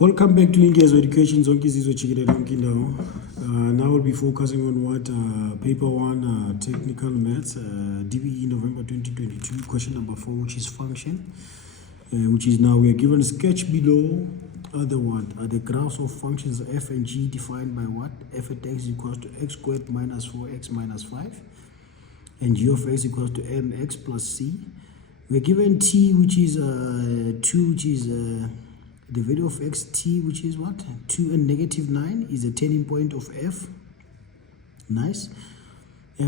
Welcome back to Ingezo Education zonke izizwe jikelele yonke indawo. Now we'll be focusing on what paper 1 technical maths DBE November 2022 question number 4, which is function, which is now we are given a sketch below are the graphs of functions f and g defined by what? F at x equals to x squared minus 4x minus 5 and g of x equals to mx plus c. We are given t, which is 2, which is the value of xt, which is what? 2 and negative 9 is the turning point of f. Nice.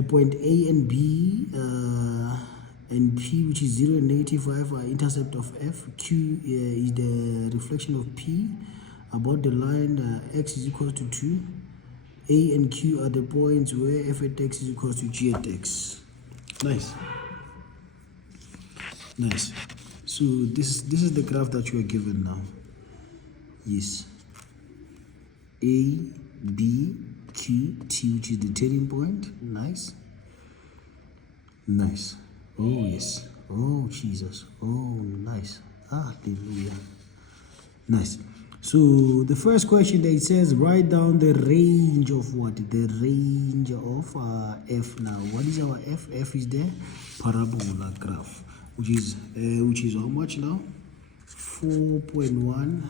Point A and B and P, which is 0 and negative 5, are intercept of f. Q is the reflection of P about the line x is equal to 2. A and Q are the points where f at x is equal to g at x. Nice. Nice. So this is the graph that you are given now. Yes. A, B, Q, T, which is the turning point. Nice. Nice. Oh, yes. Oh, Jesus. Oh, nice. Hallelujah. Nice. So the first question that it says, write down the range of what? The range of f. Now, what is our f? F is the parabola graph, which is how much now? 4.1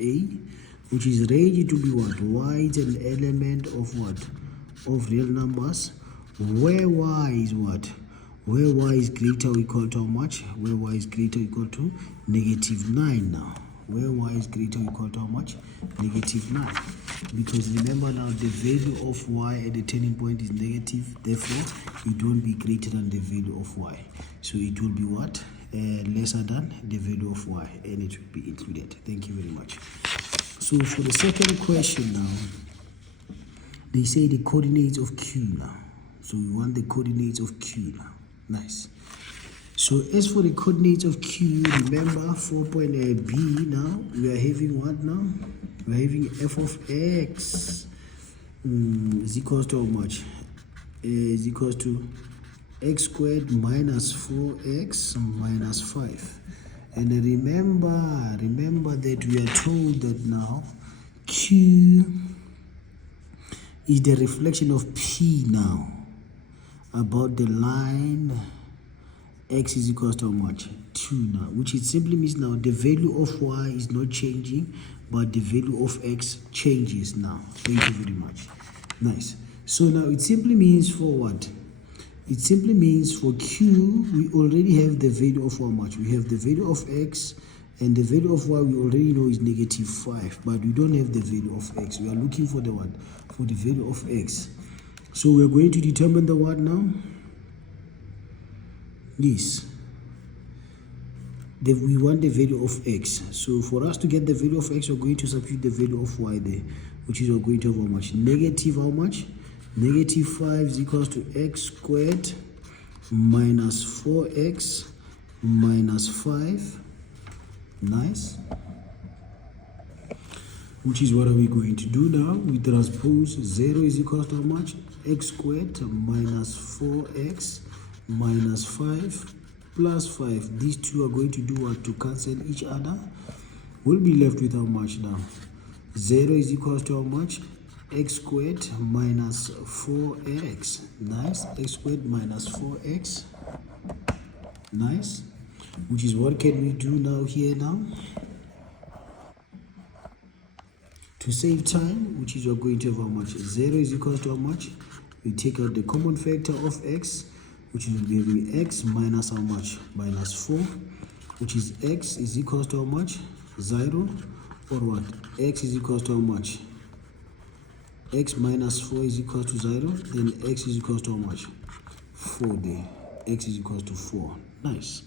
a, which is range to be what? Y is an element of what? Of real numbers, where y is what? Where y is greater or equal to how much? Where y is greater or equal to negative 9 now. Where y is greater or equal to how much? Negative 9. Because remember now, the value of y at the turning point is negative, therefore it won't be greater than the value of y. So it will be what? Lesser than the value of y, and it will be included. Thank you very much. So for the second question now, they say the coordinates of q now. So we want the coordinates of q now. Nice. So as for the coordinates of q, remember 4.b now, we are having what now? We are having f of x is equals to how much? Is equals to x squared minus 4x minus 5. And remember that we are told that now q is the reflection of p now about the line x is equals to how much? 2 now, which it simply means now the value of y is not changing, but the value of x changes now. Thank you very much. Nice. So now it simply means for what? It simply means for q, we already have the value of how much? We have the value of x, and the value of y we already know is negative 5, but we don't have the value of x. We are looking for the what? For the value of x. So we are going to determine the what now? Yes. We want the value of x. So for us to get the value of x, we're going to substitute the value of y there, which is we're going to have how much? Negative how much? Negative 5 is equals to x squared minus 4x minus 5. Nice. Which is what are we going to do now? We transpose 0 is equals to how much? X squared minus 4x minus 5 plus 5. These two are going to do what? To cancel each other. We'll be left with how much now? 0 is equals to how much? X squared minus 4x. Nice. X squared minus 4x. Nice. Which is what can we do now here now? To save time, which is you're going to have how much? 0 is equal to how much? We take out the common factor of x, which will be having x minus how much? Minus 4, which is x is equal to how much? 0, or what? X is equal to how much? X minus 4 is equal to 0, then x is equal to how much? 4 there. X is equal to 4. Nice.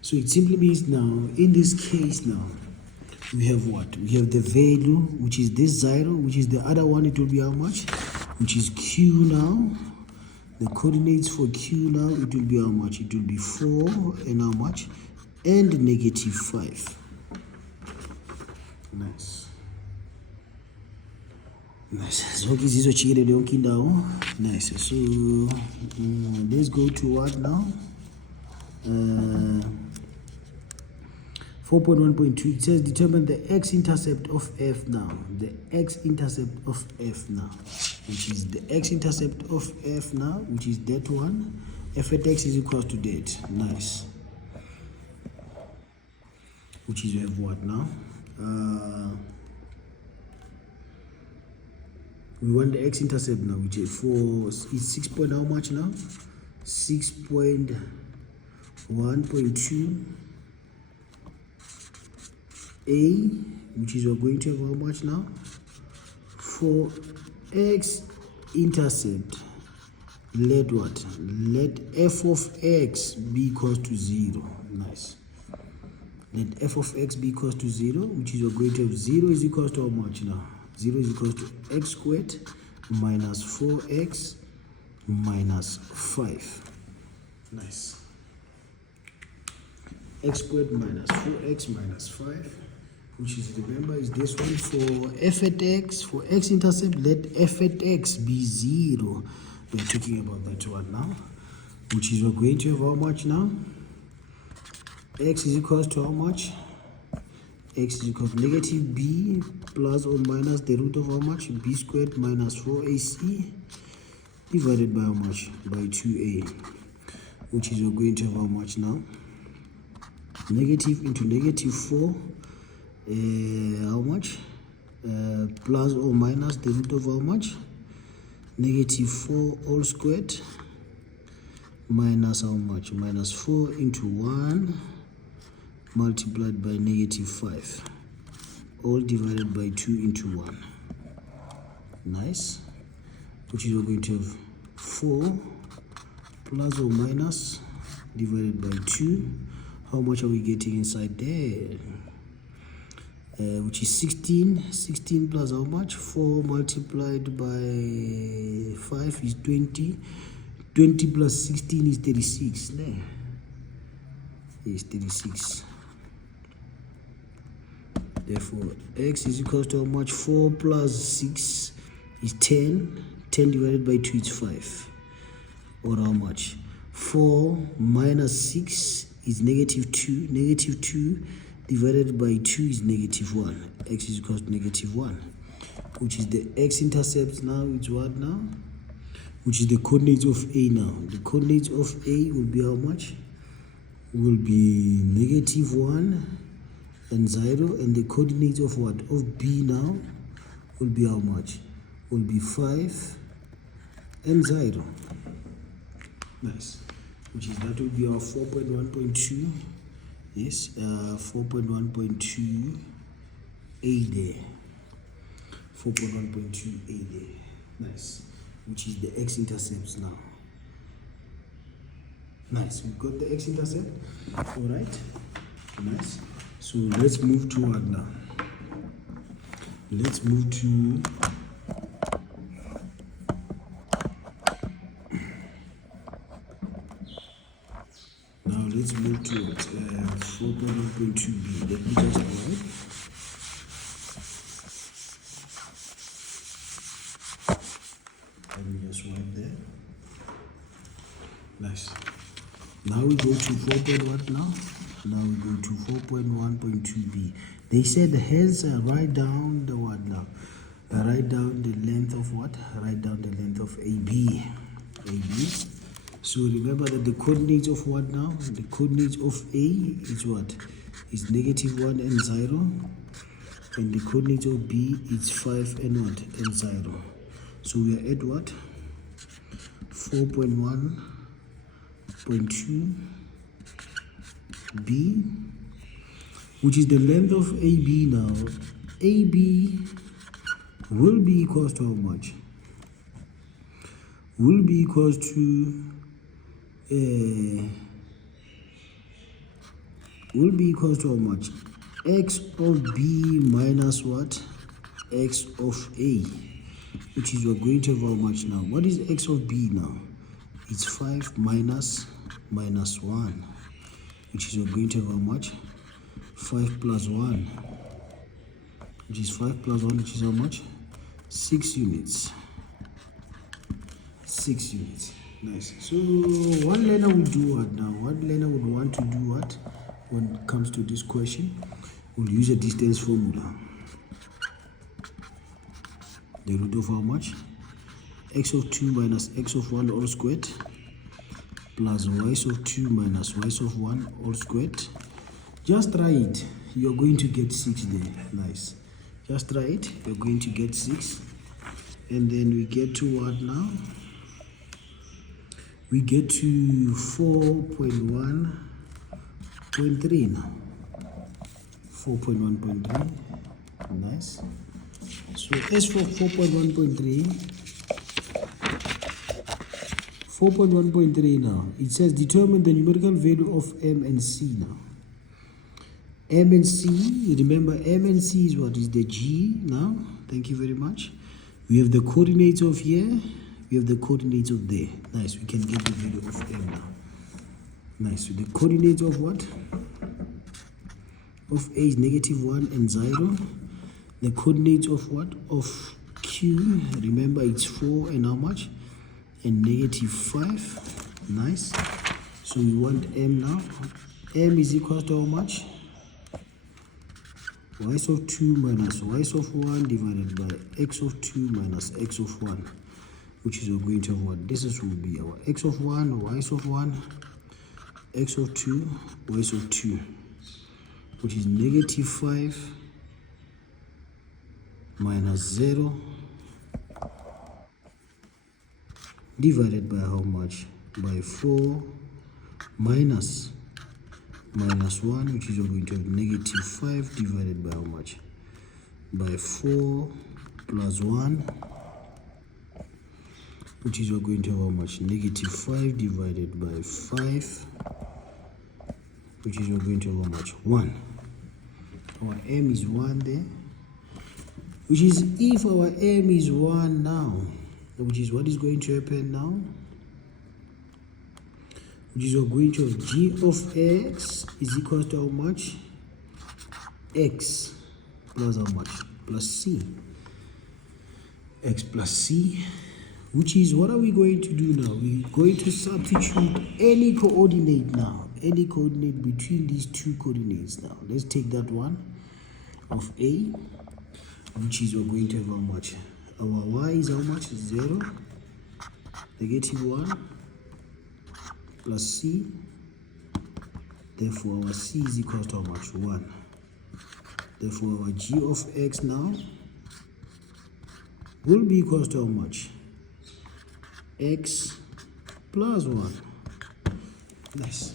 So it simply means now, in this case now, we have what? We have the value, which is this 0, which is the other one, it will be how much? Which is q now. The coordinates for q now, it will be how much? It will be 4 and how much? And negative 5. Nice. Nice. So this is nice. So let's go to what now? 4.1.2, it says determine the x-intercept of f now. The x-intercept of f now, which is the x-intercept of f now, which is that one. F at x is equals to that. Nice. Which is we have what now? We want the x-intercept now, which is for it's 6 point how much now? 6.1.2 a, which is we're going to have how much now? For x-intercept, let what? Let f of x be equals to 0. Nice. Let f of x be equals to 0, which is we're going to have 0 is equals to how much now? 0 is equals to x squared minus 4x minus 5. Nice. X squared minus 4x minus 5, which is, remember, is this one. For f at x, for x-intercept, let f at x be 0. We're talking about that one now, which is we're going to have how much now? X is equals to how much? X is equal to negative b plus or minus the root of how much? B squared minus 4ac divided by how much? By 2a, which is we're going to have how much now? Negative into negative 4, how much? Plus or minus the root of how much? Negative 4 all squared minus how much? Minus 4 into 1 multiplied by negative 5, all divided by 2 into 1. Nice. Which is we're going to have 4 plus or minus divided by 2. How much are we getting inside there? Which is 16. 16 plus how much? 4 multiplied by 5 is 20. 20 plus 16 is 36. There. Is 36. Therefore, x is equal to how much? 4 plus 6 is 10. 10 divided by 2 is 5. Or how much? 4 minus 6 is negative 2. Negative 2 divided by 2 is negative 1. X is equal to negative 1. Which is the x-intercept now. It's what now? Which is the coordinates of A now. The coordinates of A will be how much? Will be negative 1 and 0. And the coordinates of what? Of B now will be how much? Will be 5 and 0. Nice. Which is, that will be our 4.1.2. Yes, 4.1.2 A there. 4.1.2 A there. Nice. Which is the x-intercepts now. Nice. We've got the x-intercept. All right. Nice. So let's move to what now? Let's move to let's move to 4.1.2b. Let me just write. Let me just write there. Nice. Now we go to 4.1 now. Now we go to 4.1.2b. They said hence write down the what now? Write down the length of what? Write down the length of AB. AB. So remember that the coordinates of what now? The coordinates of A is what? Is negative 1 and 0. And the coordinates of B is 5 and what? And 0. So we are at what? 4.1.2B, which is the length of AB now. AB will be equals to how much? Will be equals to will be equals to how much? X of B minus what? X of A, which is we're going to have how much now? What is X of B now? It's 5 minus 1, which is we're going to have how much? 5 plus 1, which is 5 plus 1, which is how much? 6 units. 6 units. Nice. So one learner will do what now? One learner would want to do what when it comes to this question? We'll use a distance formula. The root of how much? X of 2 minus x of 1 all squared plus y of 2 minus y of 1 all squared. Just try it. You're going to get 6 there. Nice. Just try it. You're going to get 6. And then we get to what now? We get to 4.1.3 now. 4.1.3. Nice. So as for 4.1.3 now, it says determine the numerical value of M and C now. M and C, remember M and C is what? Is the G now. Thank you very much. We have the coordinates of here. We have the coordinates of there. Nice. We can get the value of M now. Nice. So the coordinates of what? Of A is -1 and 0. The coordinates of what? Of Q. Remember it's 4 and how much? And -5. Nice. So we want M now. M is equal to how much? Y of 2 minus y of 1 divided by x of 2 minus x of 1, which is going to have what? This is will be our x of 1, y of 1, x of 2, y of 2, which is -5 minus 0 divided by how much? By 4 minus 1, which is going to have -5 divided by how much? By 4 plus 1, which is going to have how much? -5 divided by 5, which is going to have how much? 1. Our M is 1 there, which is if our M is 1 now, which is what is going to happen now? Which is going to have G of X is equal to how much? X plus how much? Plus C. X plus C, which is what are we going to do now? We're going to substitute any coordinate now. Any coordinate between these two coordinates now. Let's take that one of A, which is we're going to have how much? Our Y is how much? 0, -1. Plus C, therefore our C is equal to how much? 1. Therefore our G of X now will be equal to how much? X plus 1. Nice.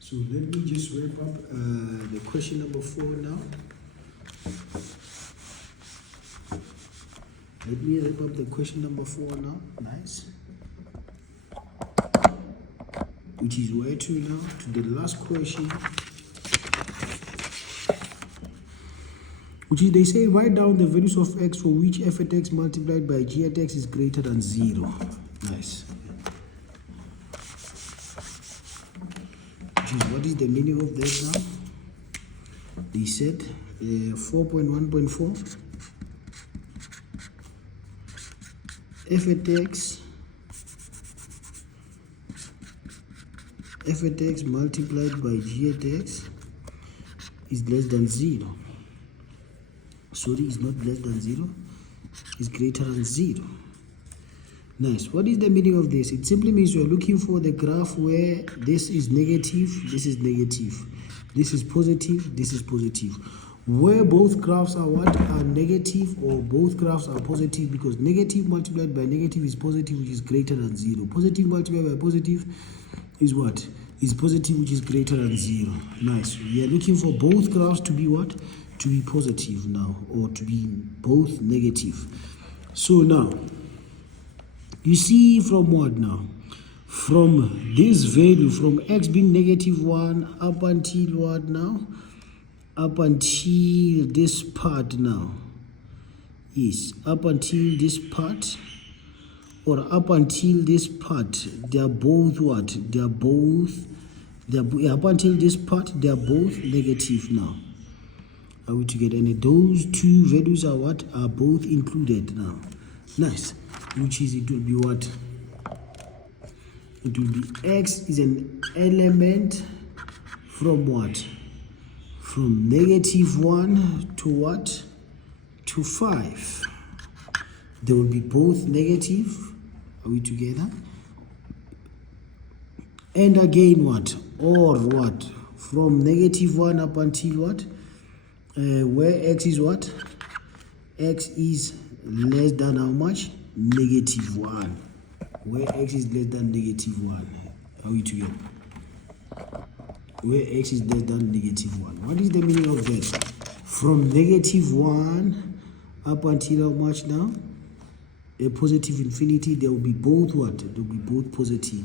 So let me just wrap up the question number 4 now. Let me wrap up the question number 4 now. Nice. Which is where to now? To the last question. Which is they say write down the values of x for which f at x multiplied by g at x is greater than 0. Nice. Which is what is the meaning of that now? They said 4.1.4 f at x multiplied by g at x is less than 0. Sorry, it's not less than 0. It's greater than 0. Nice. What is the meaning of this? It simply means you are looking for the graph where this is negative, this is negative, this is positive, this is positive. Where both graphs are what? Are negative, or both graphs are positive, because negative multiplied by negative is positive, which is greater than 0. Positive multiplied by positive is what? Is positive, which is greater than 0. Nice. We are looking for both graphs to be what? To be positive now, or to be both negative. So now, you see from what now? From this value, from x being -1 up until what now? Up until this part now. Yes, up until this part, or up until this part, they are both what? They are both, up until this part, they are both negative now. Are we together? And those two values are what? Are both included now. Nice. Which is, it will be what? it will be x is an element from what? From -1 to what? To 5. They will be both negative. Are we together? And again what? Or what? From -1 up until what? Where x is what? X is less than how much? -1. Where x is less than -1. Are we together? Where x is less than -1. What is the meaning of that? From -1 up until how much now? A positive infinity. There will be both what? There will be both positive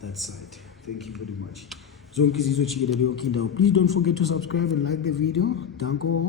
that side. Thank you very much. Please don't forget to subscribe and like the video. Danko.